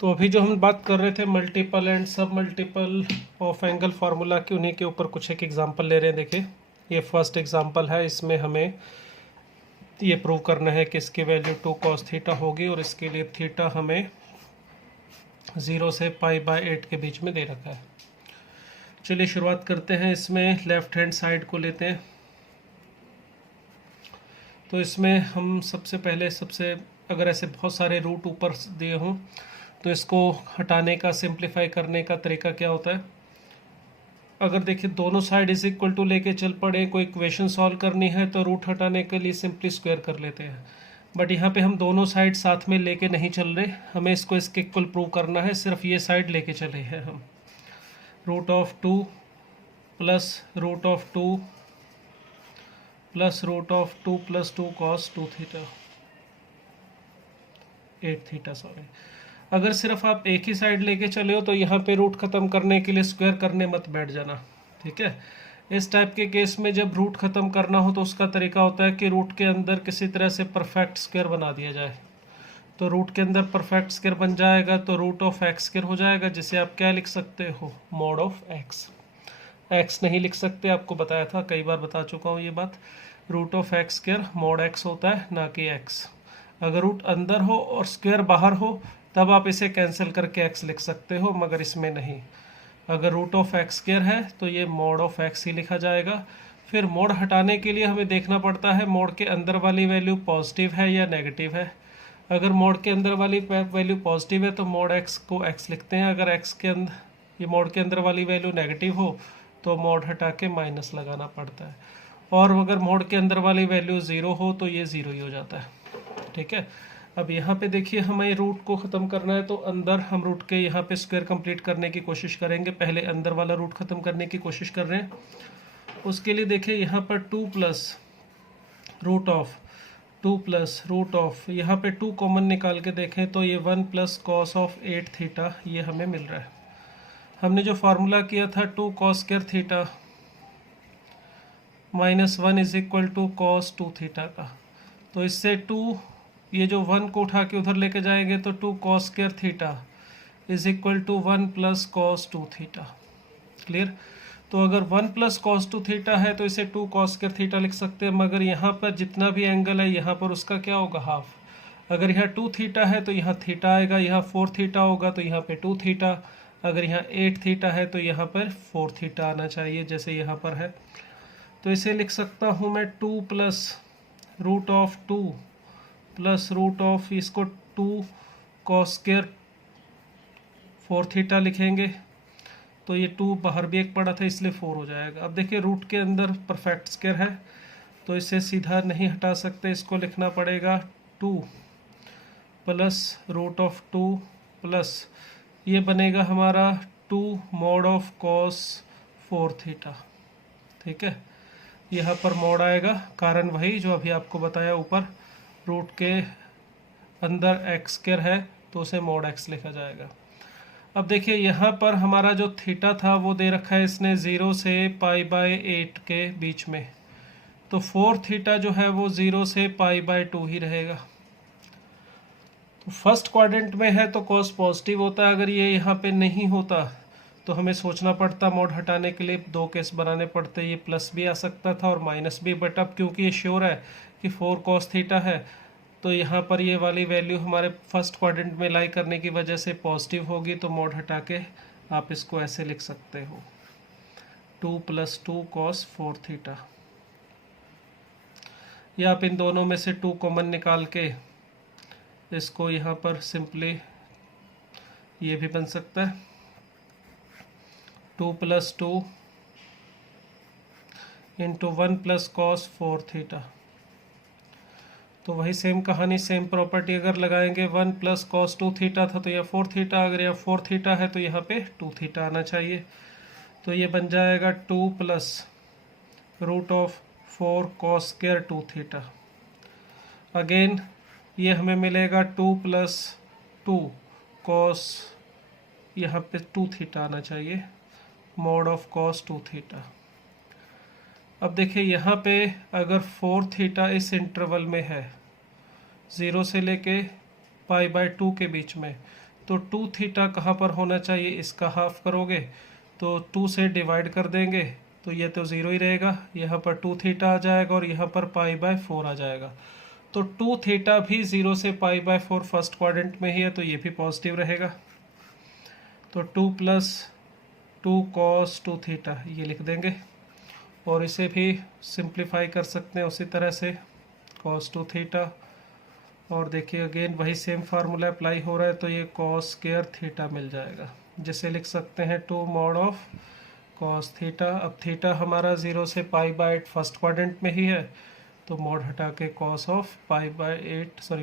तो अभी जो हम बात कर रहे थे मल्टीपल एंड सब मल्टीपल ऑफ एंगल फार्मूला की, उन्हीं के ऊपर कुछ एक एग्जांपल ले रहे हैं। देखिए ये फर्स्ट एग्जांपल है, इसमें हमें ये प्रूव करना है कि इसकी वैल्यू 2 cos थीटा होगी और इसके लिए थीटा हमें 0 से π/8 के बीच में दे रखा है। चलिए शुरुआत करते हैं। इसमें लेफ्ट हैंड साइड को लेते हैं। तो इसमें हम सबसे पहले अगर ऐसे बहुत सारे रूट ऊपर दिए हों तो इसको हटाने का, सिंप्लीफाई करने का तरीका क्या होता है। अगर देखिए दोनों साइड इज इक्वल टू लेके चल पड़े, कोई इक्वेशन सॉल्व करनी है तो रूट हटाने के लिए सिंपली स्क्वायर कर लेते हैं। बट यहाँ पे हम दोनों साइड साथ में लेके नहीं चल रहे, हमें इसको इसके इक्वल प्रूव करना है। सिर्फ ये साइड लेके चले हैं हम। √2 plus √2 plus √2 plus 2 cos 2 theta 8 theta sorry. अगर सिर्फ आप एक ही साइड लेके चले हो तो यहाँ पे रूट खत्म करने के लिए स्क्वायर करने मत बैठ जाना, ठीक है। इस टाइप के केस में जब रूट खत्म करना हो तो उसका तरीका होता है कि रूट के अंदर किसी तरह से परफेक्ट स्क्वायर बना दिया जाए। तो रूट के अंदर परफेक्ट स्क्वायर बन जाएगा तो √(x² हो जाएगा, जिसे आप क्या लिख सकते हो, mod(x). x नहीं लिख सकते, आपको बताया था, कई बार बता चुका हूँ ये बात। √(x²) mod x होता है, ना कि x। अगर रूट अंदर हो और स्क्वायर बाहर हो तब आप इसे कैंसिल करके x लिख सकते हो, मगर इसमें नहीं। अगर √(x² है तो ये mod(x) ही लिखा जाएगा। फिर मोड हटाने के लिए हमें देखना पड़ता है मोड के अंदर वाली वैल्यू पॉजिटिव है या नेगेटिव है। अगर मोड के अंदर वाली वैल्यू पॉजिटिव है तो mod x को x लिखते हैं। अगर x के अंदर ये मोड के अंदर वाली वैल्यू नेगेटिव हो तो मोड हटा के माइनस लगाना पड़ता है। और अगर मोड के अंदर वाली वैल्यू 0 हो तो ये 0 ही हो जाता है, ठीक है। अब यहाँ पे देखिए हमें रूट को ख़त्म करना है तो अंदर हम रूट के यहाँ पे स्क्वायर कंप्लीट करने की कोशिश करेंगे। पहले अंदर वाला रूट ख़त्म करने की कोशिश कर रहे हैं। उसके लिए देखिए यहाँ पर 2 प्लस √2 यहाँ पे 2 कॉमन निकाल के देखें तो ये 1 प्लस cos ऑफ 8 थीटा ये हमें मिल रहा है। हमने जो फार्मूला किया था 2 cos² theta -1 is equal to cos 2 theta का, तो इससे 2 ये जो 1 को उठा के उधर लेके जाएंगे तो 2 cos² theta is equal to 1 plus cos 2 theta. Clear. तो अगर 1 प्लस cos 2 थीटा है तो इसे 2 cos² थीटा लिख सकते हैं, मगर यहाँ पर जितना भी एंगल है यहाँ पर उसका क्या होगा, हाफ। अगर यहाँ 2 थीटा है तो यहाँ थीटा आएगा, यहाँ 4 थीटा होगा तो यहाँ पे 2 थीटा। अगर यहाँ 8 थीटा है तो यहाँ पर 4 थीटा आना चाहिए, जैसे यहाँ पर है। तो इसे लिख सकता हूँ मैं 2 प्लस √2 प्लस √, इसको 2 cos² 4 थीटा लिखेंगे तो ये 2 बाहर भी एक पड़ा था इसलिए 4 हो जाएगा। अब देखिए रूट के अंदर परफेक्ट स्क्वायर है तो इसे सीधा नहीं हटा सकते, इसको लिखना पड़ेगा 2 प्लस √2 प्लस ये बनेगा हमारा 2 mod ऑफ cos 4 थीटा, ठीक है। यहाँ पर मोड आएगा, कारण वही जो अभी आपको बताया ऊपर, रूट के अंदर x² है तो उसे mod x लिखा जाएगा। अब देखिए यहाँ पर हमारा जो थीटा था वो दे रखा है इसने 0 से π/8 के बीच में, तो 4 थीटा जो है वो 0 से π/2 ही रहेगा। तो फर्स्ट क्वाड्रेंट में है तो cos पॉजिटिव होता है। अगर ये यहाँ पे नहीं होता तो हमें सोचना पड़ता, मोड हटाने के लिए 2 केस बनाने पड़ते, ये प्लस भी आ सकता था और माइनस भी। बट अब क्योंकि ये श्योर है कि 4 cos थीटा है तो यहाँ पर ये वाली वैल्यू हमारे फर्स्ट क्वाड्रेंट में लाई करने की वजह से पॉजिटिव होगी, तो मोड हटा के आप इसको ऐसे लिख सकते हो 2 प्लस 2 cos 4 थीटा। या आप इन दोनों में से 2 कॉमन निकाल के इसको यहाँ पर सिंपली ये भी बन सकता है 2 plus 2 into 1 plus cos 4 theta. तो वही सेम कहानी, सेम प्रॉपर्टी अगर लगाएंगे, 1 प्लस cos 2 थीटा था तो यह 4 थीटा, अगर यह 4 थीटा है तो यहाँ पे 2 थीटा आना चाहिए। तो ये बन जाएगा 2 प्लस √4 cos² 2 थीटा। अगेन ये हमें मिलेगा 2 प्लस 2 cos, यहाँ पे 2 थीटा आना चाहिए, mod ऑफ cos 2 थीटा। अब देखिए यहाँ पे अगर 4 थीटा इस इंटरवल में है 0 से लेके π/2 के बीच में, तो 2 थीटा कहाँ पर होना चाहिए, इसका हाफ करोगे तो 2 से डिवाइड कर देंगे तो ये तो 0 ही रहेगा, यहाँ पर 2 थीटा आ जाएगा और यहाँ पर π/4 आ जाएगा। तो 2 थीटा भी 0 से π/4 फर्स्ट क्वाड्रेंट में ही है, तो ये भी पॉजिटिव रहेगा। तो 2 + 2 cos 2 थीटा ये लिख देंगे और इसे भी सिंप्लीफाई कर सकते हैं उसी तरह से cos 2 थीटा। और देखिए अगेन वही सेम फार्मूला अप्लाई हो रहा है, तो ये cos स्क्वायर थीटा मिल जाएगा, जिसे लिख सकते हैं 2 mod ऑफ cos थीटा। अब थीटा हमारा 0 से π/8 फर्स्ट क्वाड्रेंट में ही है, तो मोड हटा के cos ऑफ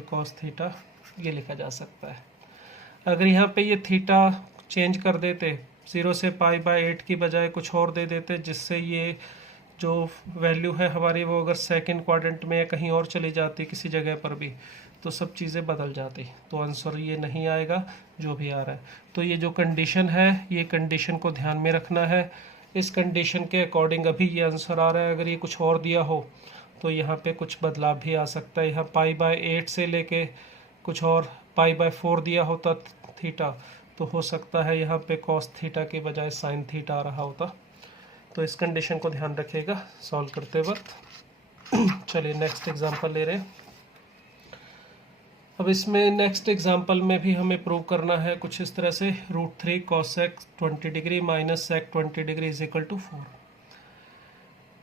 cos थीटा ये लिखा जा सकता है। अगर यहाँ पे ये थीटा चेंज कर देते, 0 से π/8 की बजाय कुछ और दे देते, जिससे ये जो वैल्यू है हमारी वो अगर सेकंड क्वाड्रेंट में या कहीं और चली जाती किसी जगह पर भी, तो सब चीज़ें बदल जाती, तो आंसर ये नहीं आएगा जो भी आ रहा है। तो ये जो कंडीशन है, ये कंडीशन को ध्यान में रखना है। इस कंडीशन के अकॉर्डिंग अभी ये आंसर आ रहा है। अगर ये कुछ और दिया हो तो यहाँ पे कुछ बदलाव भी आ सकता है। यहाँ π/8 से लेके कुछ और π/4 दिया होता थीटा, तो हो सकता है यहाँ पे cos थीटा के बजाय sin थीटा आ रहा होता। तो इस कंडीशन को ध्यान रखिएगा सॉल्व करते वक्त। चलिए नेक्स्ट एग्जांपल ले रहे हैं। अब इसमें नेक्स्ट एग्जांपल में भी हमें प्रूव करना है कुछ इस तरह से, √3 cos sec 20 degree minus sec 20 degree is equal to 4।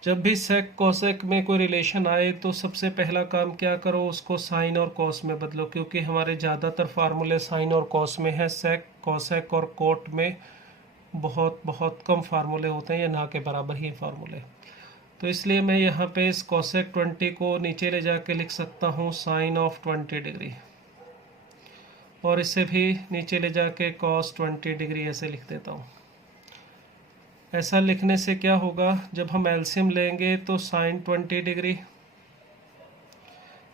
जब भी sec cosec में कोई रिलेशन आए तो सबसे पहला काम क्या करो, उसको साइन और कॉस में बदलो, क्योंकि हमारे ज़्यादातर फार्मूले साइन और कॉस में है। sec cosec और कोट में बहुत बहुत कम फार्मूले होते हैं या ना के बराबर ही फार्मूले। तो इसलिए मैं यहाँ पे इस cosec 20 को नीचे ले जाके लिख सकता हूँ साइन ऑफ 20 डिग्री, और इसे भी नीचे ले जाके cos 20 डिग्री ऐसे लिख देता हूँ। ऐसा लिखने से क्या होगा, जब हम एलसीएम लेंगे तो साइन 20 डिग्री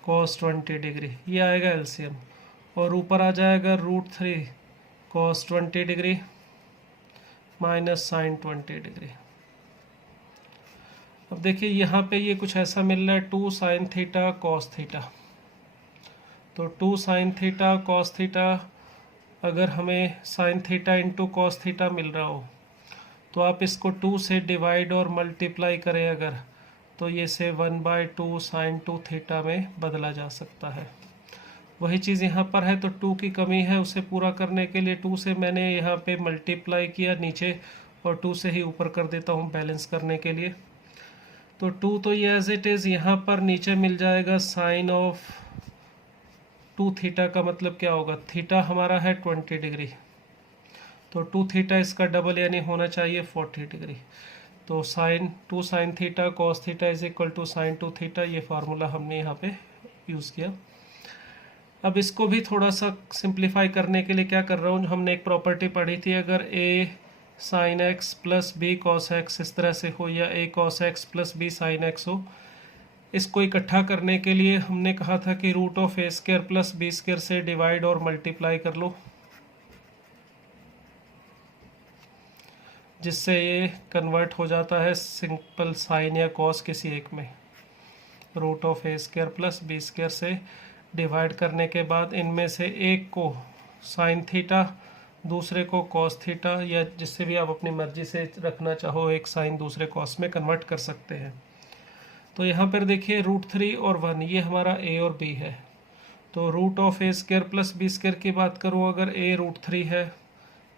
cos 20 डिग्री ये आएगा एलसीएम, और ऊपर आ जाएगा √3 cos 20 degree minus sine 20 degree. अब देखिए यहाँ पे ये कुछ ऐसा मिल रहा है 2 sin थीटा cos थीटा। तो 2 sin थीटा cos थीटा, अगर हमें sin theta into cos theta मिल रहा हो तो आप इसको 2 से डिवाइड और मल्टीप्लाई करें अगर, तो ये से 1/2 sin 2 थीटा में बदला जा सकता है। वही चीज़ यहाँ पर है, तो 2 की कमी है, उसे पूरा करने के लिए 2 से मैंने यहाँ पे मल्टीप्लाई किया नीचे, और 2 से ही ऊपर कर देता हूँ बैलेंस करने के लिए। तो 2 तो ये एज इट इज़ यहाँ पर नीचे मिल जाएगा साइन ऑफ 2 थीटा का मतलब क्या होगा, थीटा हमारा है 20 डिग्री, तो 2 थीटा इसका डबल यानी होना चाहिए 40 डिग्री। तो sine 2 sin theta cos theta is equal to sine 2 theta, ये फार्मूला हमने यहाँ पे यूज़ किया। अब इसको भी थोड़ा सा सिंप्लीफाई करने के लिए क्या कर रहा हूँ, हमने एक प्रॉपर्टी पढ़ी थी, अगर a sin x plus b cos x इस तरह से हो, या a cos x plus b sin x हो, इसको इकट्ठा करने के लिए हमने कहा था कि √(a² प्लस b² से डिवाइड और मल्टीप्लाई कर लो, जिससे ये कन्वर्ट हो जाता है सिंपल साइन या कॉस किसी एक में। √(a² प्लस b² से डिवाइड करने के बाद इनमें से एक को साइन थीटा, दूसरे को कॉस थीटा, या जिससे भी आप अपनी मर्जी से रखना चाहो, एक साइन दूसरे कॉस में कन्वर्ट कर सकते हैं। तो यहाँ पर देखिए √3 और 1 ये हमारा a और b है। तो √(a² प्लस b² की बात करूँ, अगर a √3 है,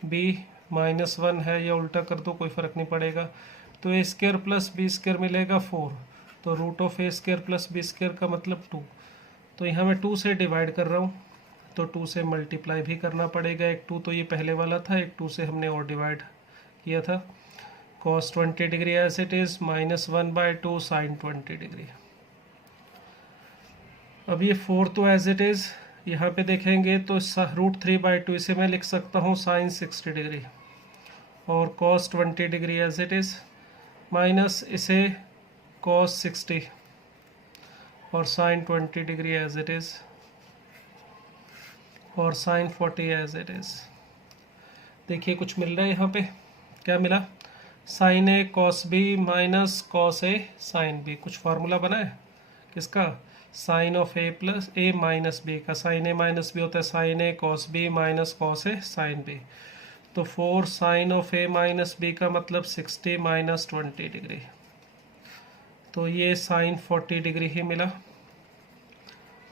b -1 है, या उल्टा कर दो कोई फ़र्क नहीं पड़ेगा, तो a² प्लस b² मिलेगा 4। तो √(a² प्लस b² का मतलब 2। तो यहाँ मैं 2 से डिवाइड कर रहा हूँ, तो 2 से मल्टीप्लाई भी करना पड़ेगा। एक 2 तो ये पहले वाला था, एक 2 से हमने और डिवाइड किया था। cos 20 degree as it is -1/2 sin 20 degree. अब ये 4 तो एज इट इज़ यहाँ पे देखेंगे तो √3/2 इसे मैं लिख सकता हूँ sin 60 डिग्री, और cos 20 degree as it is minus इसे cos 60 और sin 20 degree as it is, और sin 40 एज इट इज़। देखिए कुछ मिल रहा है यहाँ पे, क्या मिला, sin a cos b minus cos a sin b। कुछ फार्मूला बना है किसका, sine of A plus A minus B का, साइन ए माइनस बी होता है sine A cos B minus cos A sine B. तो 4 sine of A minus B का मतलब 60 माइनस 20 डिग्री, तो ये साइन 40 डिग्री ही मिला।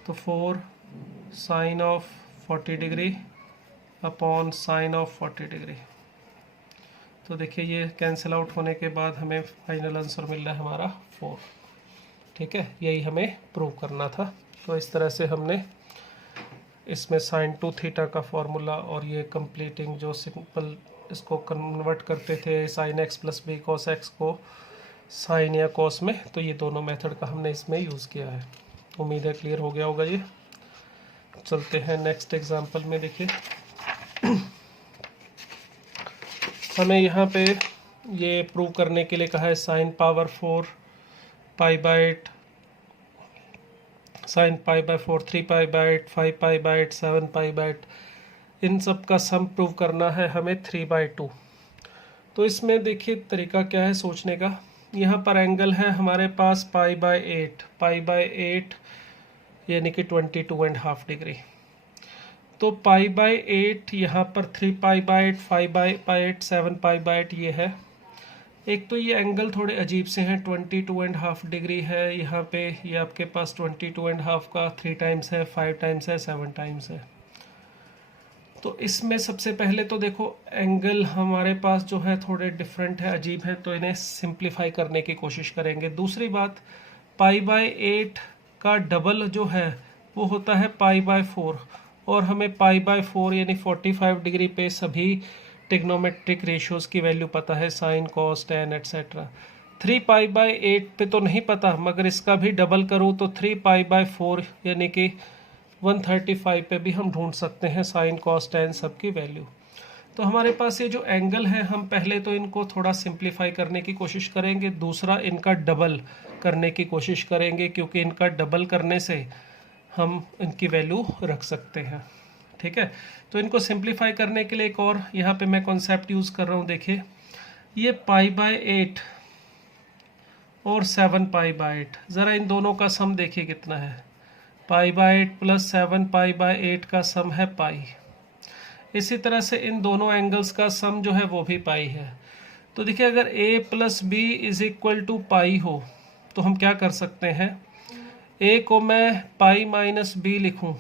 तो 4 sine of 40 degree upon sine of 40 degree. तो देखिए ये कैंसिल आउट होने के बाद हमें फाइनल आंसर मिल रहा है हमारा 4। ठीक है, यही हमें प्रूव करना था। तो इस तरह से हमने इसमें साइन 2 थीटा का फॉर्मूला और ये कंप्लीटिंग जो सिंपल इसको कन्वर्ट करते थे sine X plus B cos X को साइन या कॉस में, तो ये दोनों मेथड का हमने इसमें यूज़ किया है। उम्मीद है क्लियर हो गया होगा ये। चलते हैं नेक्स्ट एग्जांपल में। देखिए हमें यहाँ पे ये प्रूव करने के लिए कहा है sine power 4 pi by 8, sign pi bye 4, 3 pi by 8, 5 pi by 8, 7 pi by 8, इन सब का सम प्रूव करना है हमें 3/2। तो इसमें देखिए तरीका क्या है सोचने का। यहाँ पर एंगल है हमारे पास पाई बाय 8 यानी कि 22.5 डिग्री। तो पाई बाय 8 यहाँ पर 3 pi by 8, 5 by 8, 7 pi by 8 ये है। एक तो ये एंगल थोड़े अजीब से हैं, 22.5 डिग्री है यहाँ पे, ये आपके पास 22.5 का 3 टाइम्स है, 5 टाइम्स है, 7 टाइम्स है। तो इसमें सबसे पहले तो देखो एंगल हमारे पास जो है थोड़े डिफरेंट है, अजीब है, तो इन्हें सिंप्लीफाई करने की कोशिश करेंगे। दूसरी बात, पाई बाय 8 का डबल जो है वो होता है पाई बाय 4, और हमें पाई बाय 4 यानी 45 डिग्री पे सभी टिग्नोमेट्रिक रेशियोज़ की वैल्यू पता है, sine cos tan etcetera. 3 pi by 8 पे तो नहीं पता, मगर इसका भी डबल करूँ तो 3 पाई बाय 4 यानी कि 135 पे भी हम ढूंढ सकते हैं साइन कॉस टैन सब की वैल्यू। तो हमारे पास ये जो एंगल है, हम पहले तो इनको थोड़ा सिंप्लीफाई करने की कोशिश करेंगे, दूसरा इनका डबल करने की कोशिश करेंगे, क्योंकि इनका डबल करने से हम इनकी वैल्यू रख सकते हैं। ठीक है, तो इनको सिंप्लीफाई करने के लिए एक और यहाँ पे मैं कॉन्सेप्ट यूज़ कर रहा हूँ। देखिए ये पाई बाय 8 और 7 पाई बाय 8, ज़रा इन दोनों का सम देखिए कितना है। पाई बाय 8 प्लस 7 पाई बाय 8 का सम है पाई। इसी तरह से इन दोनों एंगल्स का सम जो है वो भी पाई है। तो देखिए अगर a plus B is equal to pi हो तो हम क्या कर सकते हैं, a को मैं पाई माइनस बी लिखूँ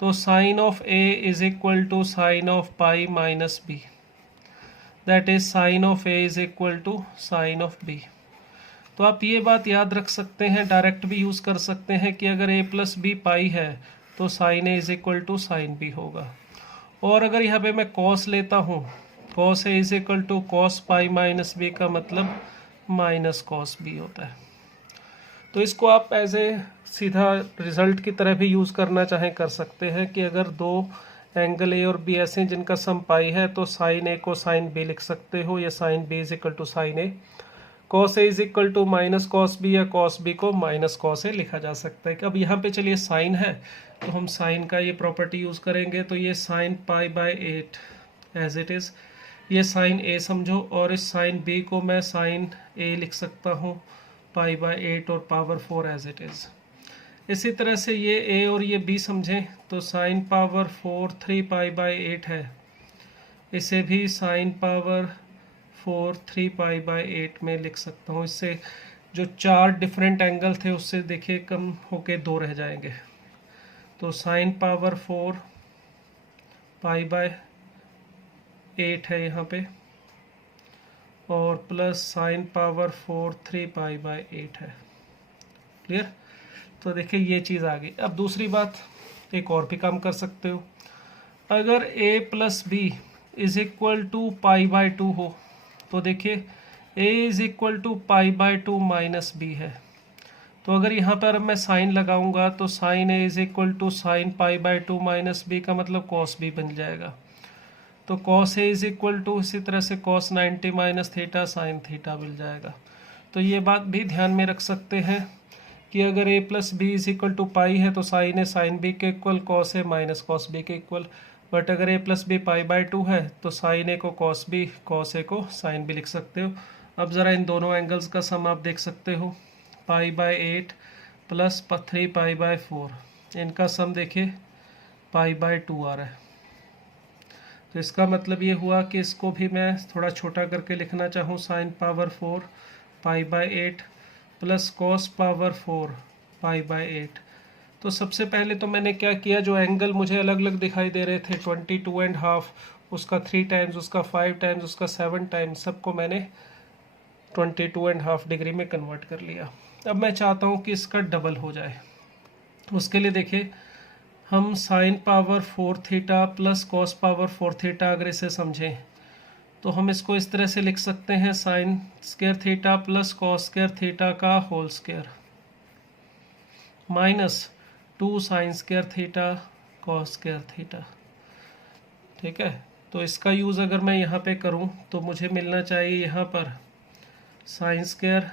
तो sine of a is equal to sine of pi minus B, that is sine of a is equal to sine of b। तो आप ये बात याद रख सकते हैं, डायरेक्ट भी यूज़ कर सकते हैं कि अगर a प्लस बी पाई है तो sine a is equal to sine b होगा। और अगर यहाँ पे मैं कॉस लेता हूँ, cos a is equal to cos pi minus B का मतलब माइनस कॉस b होता है। तो इसको आप एज ए सीधा रिजल्ट की तरह भी यूज़ करना चाहें कर सकते हैं कि अगर दो एंगल ए और बी ऐसे हैं जिनका सम पाई है तो साइन ए को साइन बी लिख सकते हो, या sine B is equal to sine A. Cos A is equal to minus cos B, या कॉस बी को माइनस कॉस ए लिखा जा सकता है। अब यहाँ पे चलिए साइन है तो हम साइन का ये प्रॉपर्टी यूज़ करेंगे। तो ये sine pi by 8 as it is, ये साइन ए समझो, और इस साइन बी को मैं साइन ए लिख सकता हूँ पाई बाय 8 और पावर 4 एज इट इज़। इसी तरह से ये ए और ये बी समझें तो साइन पावर 4 3 पाई बाय 8 है, इसे भी साइन पावर 4 3 पाई बाय 8 में लिख सकता हूँ। इससे जो 4 डिफरेंट एंगल थे उससे देखिए कम होके 2 रह जाएंगे। तो साइन पावर 4 पाई बाय 8 है यहाँ पे, और plus sine power 4 3 pi by 8 है। क्लियर? तो देखिए ये चीज़ आ गई। अब दूसरी बात, एक और भी काम कर सकते हो। अगर a plus B is equal to pi by 2 हो तो देखिए a is equal to pi by 2 minus B है। तो अगर यहाँ पर मैं साइन लगाऊंगा तो sine a is equal to sine pi by 2 minus B का मतलब कॉस b बन जाएगा। तो cos A is equal to इसी तरह से cos 90 minus theta sine theta मिल जाएगा। तो ये बात भी ध्यान में रख सकते हैं कि अगर a plus B is equal to pi है तो साइन ए साइन बी के equal, cos A minus cos B के इक्वल। बट अगर a plus B pi by 2 है तो साइन ए को कॉस बी, कॉस ए को साइन बी लिख सकते हो। अब ज़रा इन दोनों एंगल्स का सम आप देख सकते हो, पाई बाय 8 प्लस 3π/4, इनका सम देखिए π/2 आ रहा है। तो इसका मतलब ये हुआ कि इसको भी मैं थोड़ा छोटा करके लिखना चाहूँ, sin power 4 π/8 plus cos power 4 π/8। तो सबसे पहले तो मैंने क्या किया, जो एंगल मुझे अलग अलग दिखाई दे रहे थे 22.5, उसका 3 टाइम्स, उसका 5 टाइम्स, उसका 7 टाइम्स, सबको मैंने 22.5 डिग्री में कन्वर्ट कर लिया। अब मैं चाहता हूँ कि इसका डबल हो जाए। उसके लिए देखिए, हम sine power 4 theta plus cos power 4 theta अगर इसे समझें तो हम इसको इस तरह से लिख सकते हैं, sine square theta plus cos square theta का whole square minus 2 sine square theta cos square theta. ठीक है, तो इसका यूज़ अगर मैं यहाँ पे करूँ तो मुझे मिलना चाहिए यहाँ पर sine square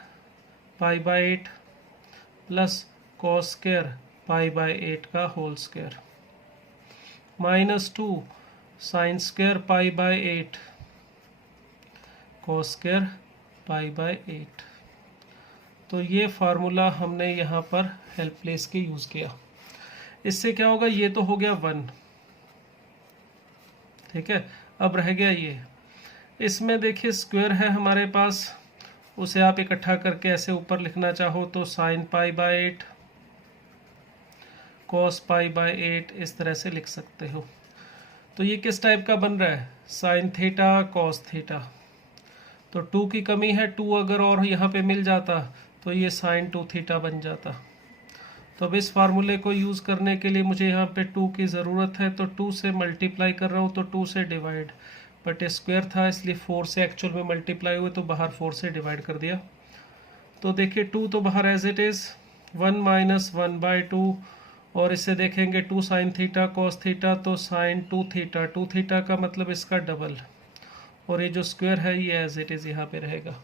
π/8 plus cos square π/8 का whole square minus 2 sine square π/8 cos square π/8। तो ये फार्मूला हमने यहाँ पर हेल्प प्लेस के यूज़ किया। इससे क्या होगा, ये तो हो गया 1, ठीक है। अब रह गया ये, इसमें देखिए स्क्वायर है हमारे पास, उसे आप इकट्ठा करके ऐसे ऊपर लिखना चाहो तो साइन π/8 कॉस π/8 इस तरह से लिख सकते हो। तो ये किस टाइप का बन रहा है, साइन थीटा कॉस थीटा। तो 2 की कमी है, 2 अगर और यहाँ पे मिल जाता तो ये साइन 2 थीटा बन जाता। तो अब इस फार्मूले को यूज़ करने के लिए मुझे यहाँ पे 2 की ज़रूरत है, तो 2 से मल्टीप्लाई कर रहा हूँ तो 2 से डिवाइड, बट स्क्वायर था इसलिए 4 से एक्चुअल में मल्टीप्लाई हुए तो बाहर 4 से डिवाइड कर दिया। तो देखिए 2 तो बाहर एज इट इज़, 1 माइनस 1/2, और इसे देखेंगे 2 साइन थीटा कॉस थीटा तो साइन 2 थीटा, 2 थीटा का मतलब इसका डबल, और ये जो स्क्वायर है ये एज इट इज़ यहाँ पे रहेगा।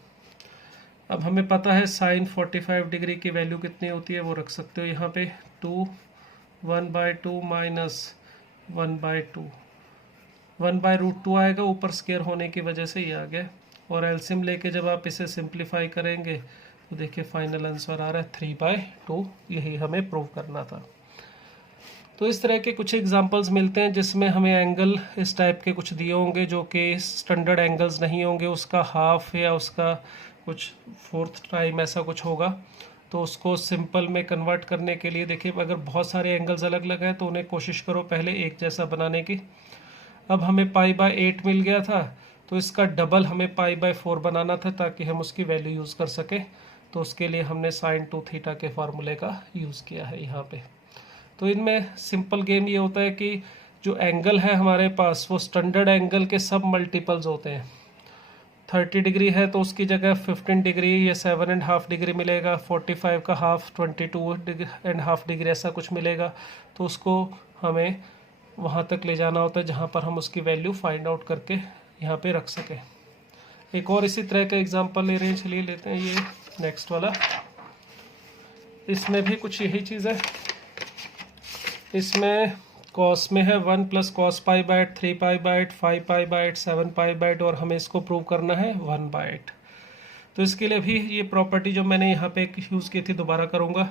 अब हमें पता है साइन 45 डिग्री की वैल्यू कितनी होती है, वो रख सकते हो यहाँ पे, 2 1/2 माइनस 1/2, 1/√2 आएगा, ऊपर स्क्वायर होने की वजह से ये आ गया। और एलसीएम लेके जब आप इसे सिंप्लीफाई करेंगे तो देखिए फाइनल आंसर आ रहा है 3/2। यही हमें प्रूव करना था। तो इस तरह के कुछ एग्जांपल्स मिलते हैं जिसमें हमें एंगल इस टाइप के कुछ दिए होंगे जो कि स्टैंडर्ड एंगल्स नहीं होंगे, उसका हाफ या उसका कुछ 4th टाइम ऐसा कुछ होगा। तो उसको सिंपल में कन्वर्ट करने के लिए देखिए, अगर बहुत सारे एंगल्स अलग अलग हैं तो उन्हें कोशिश करो पहले एक जैसा बनाने की। अब हमें π/8 मिल गया था, तो इसका डबल हमें π/4 बनाना था ताकि हम उसकी वैल्यू यूज़ कर सकें। तो उसके लिए हमने साइन 2 थीटा के फार्मूले का यूज़ किया है यहाँ पे। तो इनमें सिंपल गेम ये होता है कि जो एंगल है हमारे पास वो स्टैंडर्ड एंगल के सब मल्टीपल्स होते हैं। 30 डिग्री है तो उसकी जगह 15 डिग्री या 7.5 डिग्री मिलेगा, 45 का हाफ 22.5 डिग्री ऐसा कुछ मिलेगा। तो उसको हमें वहाँ तक ले जाना होता है जहाँ पर हम उसकी वैल्यू फाइंड आउट करके यहाँ पे रख सकें। एक और इसी तरह का एग्जांपल ले रहे हैं, चलिए लेते हैं ये नेक्स्ट वाला। इसमें भी कुछ यही चीज़ है। इसमें कॉस में है 1 प्लस कॉस π/8, 3π/8, 5π/8, 7π/8, और हमें इसको प्रूव करना है 1/8। तो इसके लिए भी ये प्रॉपर्टी जो मैंने यहाँ पे यूज़ की थी दोबारा करूँगा।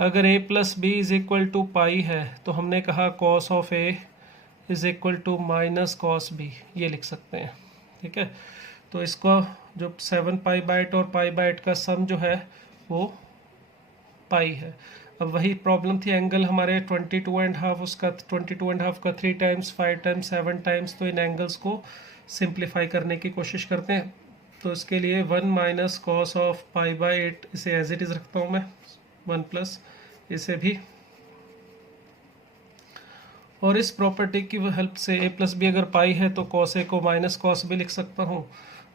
अगर a plus B is equal to pi है तो हमने कहा cos of a is equal to minus cos b, ये लिख सकते हैं। ठीक है, तो इसको जो 7π/8 और π/8 का सम जो है वो पाई है। अब वही प्रॉब्लम थी, एंगल हमारे 22.5, उसका 22.5 का 3 टाइम्स, 5 टाइम्स, 7 टाइम्स। तो इन एंगल्स को सिंप्लीफाई करने की कोशिश करते हैं। तो इसके लिए 1 माइनस कॉस ऑफ π/8, इसे एज इट इज़ रखता हूँ मैं, 1 प्लस इसे भी, और इस प्रॉपर्टी की हेल्प से a प्लस बी अगर पाई है तो कॉस a को माइनस कॉस b लिख सकता हूँ।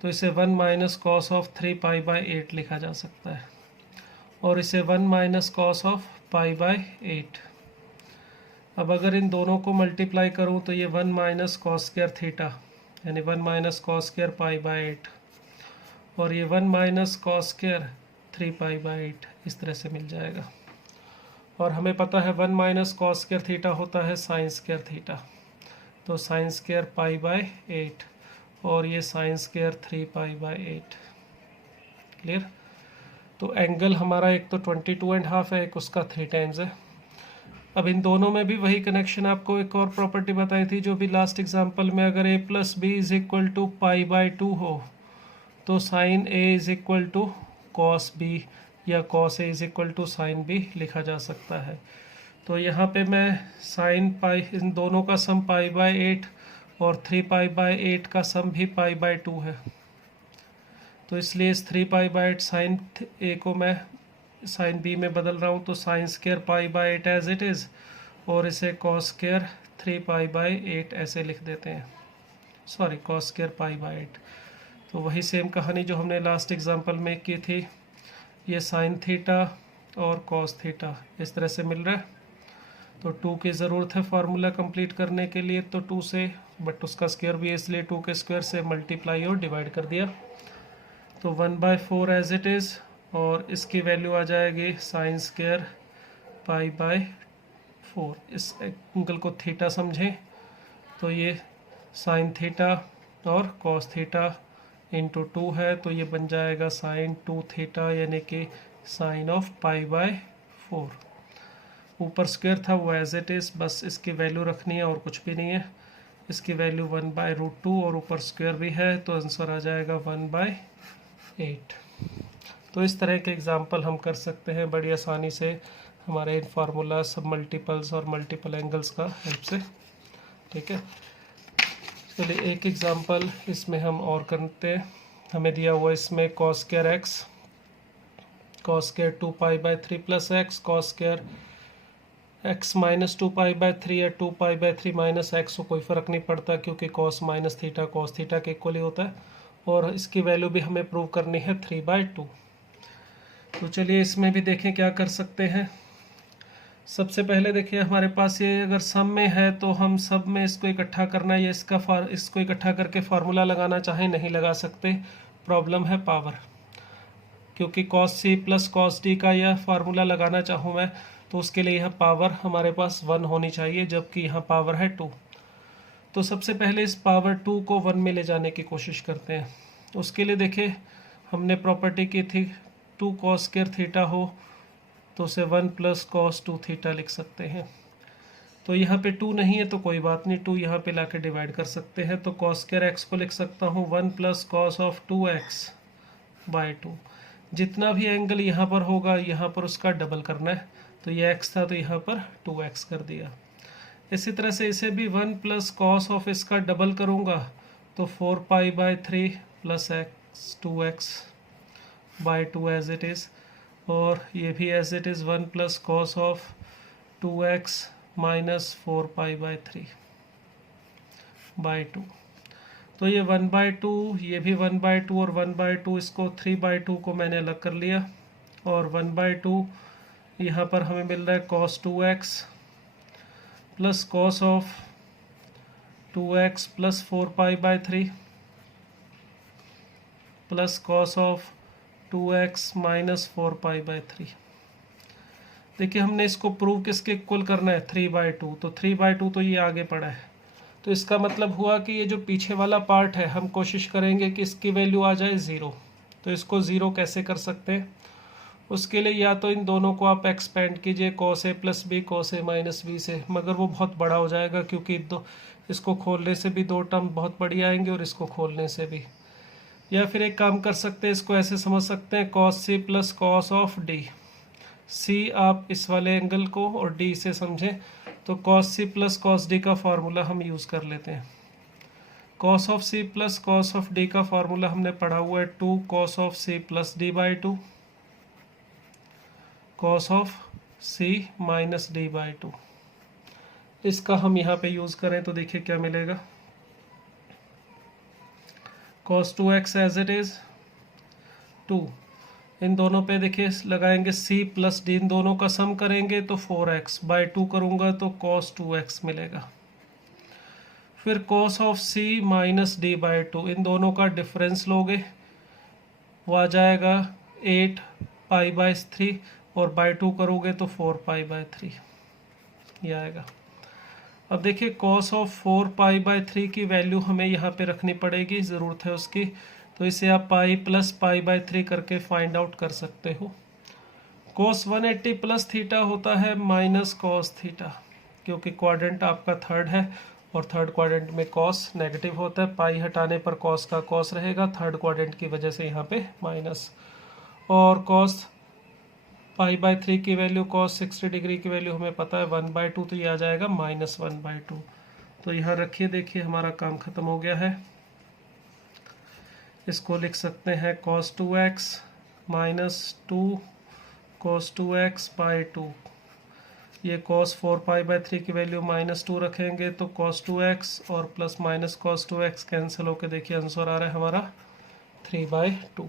तो इसे 1 माइनस कॉस ऑफ 3π/8 लिखा जा सकता है, और इसे 1 माइनस कॉस ऑफ π/8। अब अगर इन दोनों को मल्टीप्लाई करूं तो ये 1 माइनस कॉस स्क्वायर थीटा, यानी 1 माइनस कॉस स्क्वायर π/8, और ये 1 माइनस कॉस स्क्वायर 3π/8 इस तरह से मिल जाएगा। और हमें पता है 1 माइनस कॉस स्क्वायर थीटा होता है साइन स्क्वायर थीटा, तो साइन स्क्वायर π/8 और ये साइन स्क्वायर 3π/8। क्लियर? तो एंगल हमारा एक तो 22.5 है, एक उसका 3 टाइम्स है। अब इन दोनों में भी वही कनेक्शन, आपको एक और प्रॉपर्टी बताई थी जो भी लास्ट एग्जांपल में, अगर a plus B is equal to π/2 हो तो sine a is equal to cos b या cos a is equal to sine b लिखा जा सकता है। तो यहाँ पे मैं साइन पाई, इन दोनों का सम π/8 और 3π/8 का सम भी π/2 है। तो इसलिए इस 3π/8 साइन a को मैं साइन b में बदल रहा हूँ, तो sine square π/8 as it is, और इसे कॉस स्क्वायर 3π/8 ऐसे लिख देते हैं, सॉरी कॉस स्क्वायर π/8। तो वही सेम कहानी जो हमने लास्ट एग्जांपल में की थी, ये साइन थीटा और कॉस थीटा इस तरह से मिल रहा है। तो 2 की ज़रूरत है फार्मूला कंप्लीट करने के लिए, तो 2 से, बट उसका स्क्वायर भी है इसलिए 2 के स्क्वायर से मल्टीप्लाई और डिवाइड कर दिया, तो 1/4 एज इट इज़, और इसकी वैल्यू आ जाएगी साइन स्क्वायर π/4। इस एंगल को थीटा समझें, तो ये साइन थीटा और कॉस थीटा इंटू 2 है, तो ये बन जाएगा साइन 2 थीटा, यानी कि साइन ऑफ π/4। ऊपर स्क्वायर था वो एज इट इज़, बस इसकी वैल्यू रखनी है और कुछ भी नहीं है। इसकी वैल्यू 1/√2 और ऊपर स्क्वायर भी है, तो आंसर आ जाएगा 1/8। तो इस तरह के एग्जाम्पल हम कर सकते हैं बड़ी आसानी से हमारे इन फार्मूला सब मल्टीपल्स और मल्टीपल एंगल्स का हेल्प से। ठीक है, चलिए एक एग्जाम्पल इसमें हम और करते हैं। हमें दिया हुआ इसमें cos square x, cos square 2π/3 plus x, cos square x minus 2π/3 या 2π/3 माइनस एक्स, को कोई फ़र्क नहीं पड़ता क्योंकि cos minus theta cos theta के इक्वल ही होता है, और इसकी वैल्यू भी हमें प्रूव करनी है 3/2। तो चलिए इसमें भी देखें क्या कर सकते हैं। सबसे पहले देखिए हमारे पास ये अगर सम में है तो हम सब में इसको इकट्ठा करना है, या इसको इकट्ठा करके फार्मूला लगाना चाहें नहीं लगा सकते, प्रॉब्लम है पावर, क्योंकि cos C plus cos D का यह फार्मूला लगाना चाहूँ मैं तो उसके लिए यह पावर हमारे पास 1 होनी चाहिए, जबकि यहाँ पावर है 2। तो सबसे पहले इस पावर 2 को 1 में ले जाने की कोशिश करते हैं। उसके लिए देखिए हमने प्रॉपर्टी की थी 2 कॉस स्क्वायर थीटा हो तो उसे 1 प्लस कॉस 2 थीटा लिख सकते हैं। तो यहाँ पे 2 नहीं है तो कोई बात नहीं, 2 यहाँ पे लाके डिवाइड कर सकते हैं, तो कॉस स्क्वायर एक्स को लिख सकता हूँ 1 प्लस कॉस ऑफ 2x/2। जितना भी एंगल यहाँ पर होगा यहाँ पर उसका डबल करना है, तो ये x था तो यहाँ पर 2x कर दिया। इसी तरह से इसे भी 1 प्लस कॉस ऑफ इसका डबल करूँगा तो 4π/3 plus x 2x/2 as it is, और ये भी as it is 1 plus cos of 2x minus 4π/3/2। तो ये 1/2, ये भी 1/2 और 1/2, इसको 3/2 को मैंने अलग कर लिया, और 1/2 यहाँ पर हमें मिल रहा है cos 2x plus cos of 2x plus 4π/3 plus cos of 2x minus 4π/3। देखिए हमने इसको प्रूव किसके इक्वल करना है 3/2, तो 3/2 तो ये आगे पड़ा है, तो इसका मतलब हुआ कि ये जो पीछे वाला पार्ट है हम कोशिश करेंगे कि इसकी वैल्यू आ जाए 0। तो इसको 0 कैसे कर सकते हैं, उसके लिए या तो इन दोनों को आप एक्सपेंड कीजिए cos a plus B cos a minus B से, मगर वो बहुत बड़ा हो जाएगा क्योंकि इसको खोलने से भी 2 टर्म बहुत बड़ी आएंगे और इसको खोलने से भी। या फिर एक काम कर सकते हैं, इसको ऐसे समझ सकते हैं cos c plus cos of d। c आप इस वाले एंगल को और d से समझें, तो cos c plus cos d का फार्मूला हम यूज़ कर लेते हैं। cos of c plus cos of d का फार्मूला हमने पढ़ा हुआ है 2 cos of c plus d/2 cos of c minus d/2। इसका हम यहाँ पे यूज़ करें तो देखिए क्या मिलेगा, cos 2x as it is 2, इन दोनों पे देखिए लगाएंगे c प्लस d, इन दोनों का सम करेंगे तो 4x/2 करूँगा तो cos 2x मिलेगा। फिर cos of c minus d/2, इन दोनों का डिफरेंस लोगे वो आ जाएगा 8π/3, और बाय 2 करोगे तो 4π/3 ये आएगा। अब देखिए cos ऑफ 4π/3 की वैल्यू हमें यहाँ पे रखनी पड़ेगी, ज़रूरत है उसकी, तो इसे आप पाई प्लस पाई बाय 3 करके फाइंड आउट कर सकते हो। cos 180 प्लस थीटा होता है माइनस कॉस थीटा, क्योंकि क्वाड्रेंट आपका थर्ड है और थर्ड क्वाड्रेंट में कॉस नेगेटिव होता है, पाई हटाने पर कॉस का कॉस रहेगा, थर्ड क्वाड्रेंट की वजह से यहाँ पे माइनस। और कॉस पाई बाय 3 की वैल्यू, कॉस 60 डिग्री की वैल्यू हमें पता है 1/2, तो ये आ जाएगा -1/2। तो यहाँ रखिए, देखिए हमारा काम खत्म हो गया है। इसको लिख सकते हैं cos 2x -2 cos 2x by 2। ये cos 4π/3 की वैल्यू -2 रखेंगे तो cos 2x और plus minus cos 2x cancel होकर देखिए आंसर आ रहा है हमारा 3/2।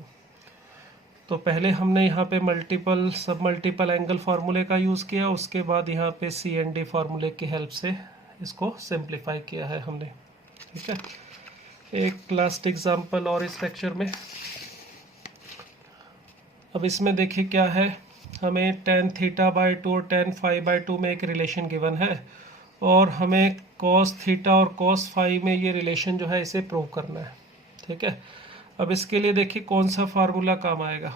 तो पहले हमने यहाँ पे मल्टीपल सब मल्टीपल एंगल फार्मूले का यूज़ किया, उसके बाद यहाँ पे CND फार्मूले की हेल्प से इसको सिंप्लीफाई किया है हमने। ठीक है, एक लास्ट एग्जांपल और इस लेक्चर में। अब इसमें देखिए क्या है, हमें tan θ/2 और tan φ/2 में एक रिलेशन गिवन है और हमें cos θ और cos φ में ये रिलेशन जो है इसे प्रूव करना है। ठीक है, अब इसके लिए देखिए कौन सा फार्मूला काम आएगा।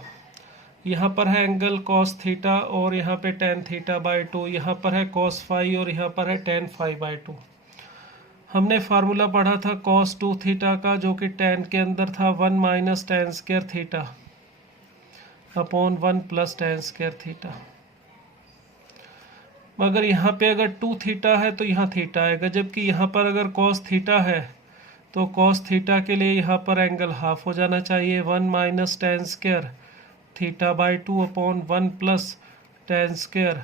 यहाँ पर है एंगल cos θ और यहाँ पे tan θ/2, यहाँ पर है cos φ और यहाँ पर है tan φ/2। हमने फार्मूला पढ़ा था cos 2θ का, जो कि tan के अंदर था 1 minus tan square theta upon 1 plus tan square theta. मगर यहाँ पे अगर 2θ है तो यहाँ थीटा आएगा, जबकि यहाँ पर अगर cos θ है तो cos θ के लिए यहाँ पर एंगल हाफ हो जाना चाहिए, 1 minus tan square θ/2 upon 1 plus tan square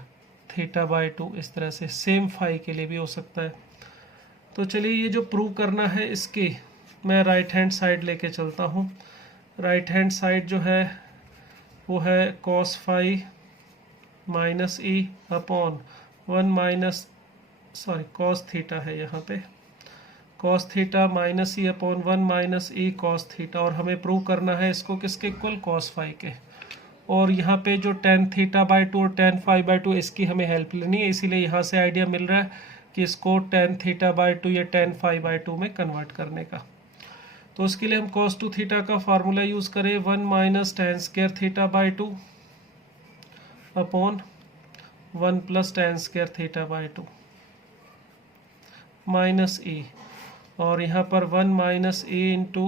θ/2। इस तरह से सेम फाई के लिए भी हो सकता है। तो चलिए ये जो प्रूव करना है इसकी मैं राइट हैंड साइड लेके चलता हूँ। राइट हैंड साइड जो है वो है cos φ minus E upon 1 minus cos θ है यहाँ पे, cos θ minus E upon 1 minus E cos θ, और हमें प्रूव करना है इसको किसके इक्वल, cos φ के। और यहाँ पे जो tan θ/2 और tan φ/2 इसकी हमें हेल्प लेनी है, इसीलिए यहाँ से आइडिया मिल रहा है कि इसको tan θ/2 या tan φ/2 में कन्वर्ट करने का। तो उसके लिए हम cos 2θ का फार्मूला यूज़ करें, 1 minus tan square θ/2 upon 1 plus tan square θ/2 minus E, और यहाँ पर 1 minus E into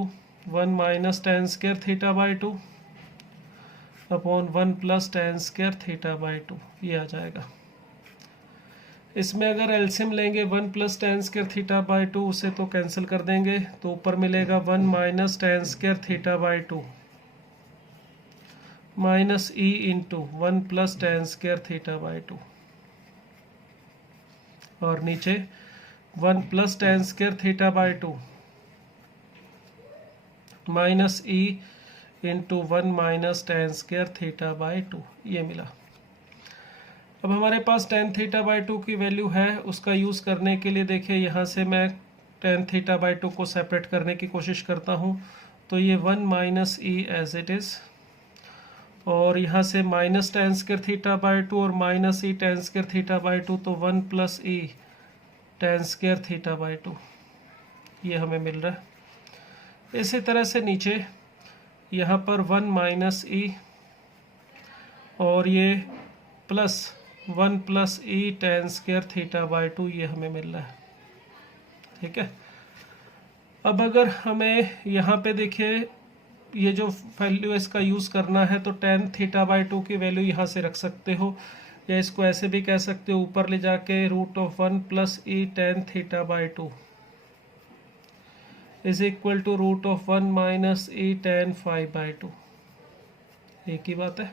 1 minus tan square θ/2 upon 1 plus tan square θ/2, ये आ जाएगा। इसमें अगर एलसीएम लेंगे 1 प्लस tan स्क्वायर θ/2 उसे तो कैंसिल कर देंगे, तो ऊपर मिलेगा 1 minus tan square θ/2 minus E into 1 plus tan square θ/2, और नीचे 1 plus tan square θ/2 minus E into 1 minus tan square θ/2, ये मिला। अब हमारे पास tan θ/2 की वैल्यू है, उसका यूज़ करने के लिए देखिए यहाँ से मैं tan θ/2 को सेपरेट करने की कोशिश करता हूँ, तो ये 1 minus E as it is, और यहाँ से माइनस tan स्क्वायर θ/2 और माइनस ई tan स्क्वायर θ/2, तो 1 प्लस ई tan स्क्वायर θ/2, ये हमें मिल रहा है। इसी तरह से नीचे यहाँ पर 1 माइनस ई और ये plus 1 plus E tan square θ/2, ये हमें मिल रहा है। ठीक है, अब अगर हमें यहाँ पे देखिए ये जो वैल्यू इसका यूज़ करना है, तो tan θ/2 की वैल्यू यहाँ से रख सकते हो, या इसको ऐसे भी कह सकते हो, ऊपर ले जाके √1 plus E tan θ/2 is equal to √1 minus E tan φ/2। एक ही बात है,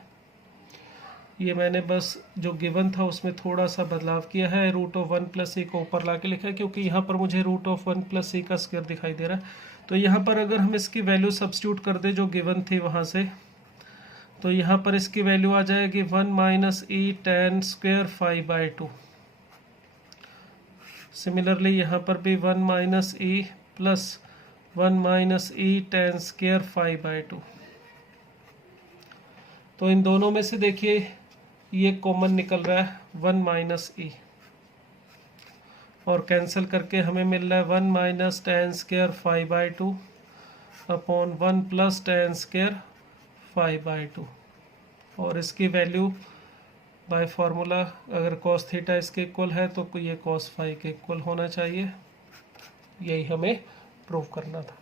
ये मैंने बस जो गिवन था उसमें थोड़ा सा बदलाव किया है, √1 प्लस ई को ऊपर ला के लिखा है, क्योंकि यहाँ पर मुझे √1 प्लस ई का स्क्वायर दिखाई दे रहा है। तो यहाँ पर अगर हम इसकी वैल्यू सब्स्टिट्यूट कर दें जो गिवन थी वहाँ से, तो यहाँ पर इसकी वैल्यू आ जाएगी 1 minus E tan square φ/2। Similarly यहाँ पर भी 1 minus E plus 1 minus E tan square φ/2। तो इन दोनों में से देखिए ये कॉमन निकल रहा है 1 माइनस ई, और कैंसिल करके हमें मिल रहा है 1 minus tan square φ/2 upon 1 plus tan square phi by 2, और इसकी वैल्यू बाय फार्मूला अगर cos थीटा इसके इक्वल है तो ये cos फाई के इक्वल होना चाहिए। यही हमें प्रूव करना था।